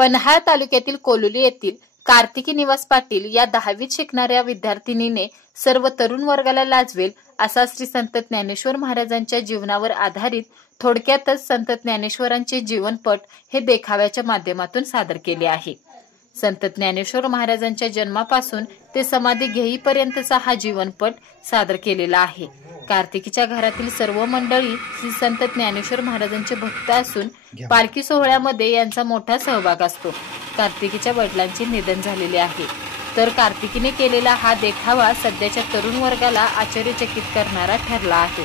पन्हाळ तालुक्यातील कोलोली येथील कार्तिकी निवास पाटील या 10वीत शिकणाऱ्या विद्यार्थिनीने सर्व तरुण वर्गाला लाजवेल असा श्री संत ज्ञानेश्वर महाराजांच्या जीवनावर आधारित थोडक्यातच संत ज्ञानेश्वरांचे जीवनपट हे देखाव्याच्या माध्यमातून सादर केले आहे। संत ज्ञानेश्वर महाराजांच्या जन्मापासून ते समाधी घेईपर्यंतचा हा जीवनपट सादर केलेला आहे। कार्तिकीच्या घरातील सर्व मंडळी श्री संत ज्ञानेश्वर महाराजांचे भक्त असून पालखी सोहळ्यामध्ये यांचा मोठा सहभाग असतो। कार्तिकीच्या वडिलांचे निधन झालेले आहे, तर कार्तिकीने केलेला हा देखावा सध्याच्या तरुण वर्गाला आश्चर्यचकित करणारा ठरला आहे।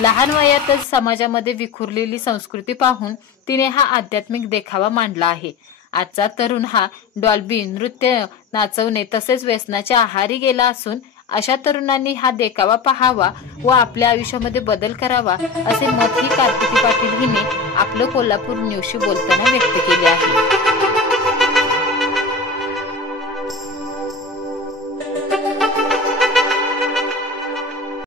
लहान वयातच समाजामध्ये विखुरलेली संस्कृती पाहून तिने हा आध्यात्मिक देखावा मांडला आहे। आजचा तरुण हा डॉल्बी, नृत्य, नाचवणे तसेच व्यसनाच्या आहारी गेला असून अशा तरुणांनी हा देखावा पाहावा व आपल्या आयुष्यामध्ये बदल करावा असे मत ही कार्तिकी पाटील हिने आपलं कोल्हापूर न्यूजशी बोलताना व्यक्त केले आहे।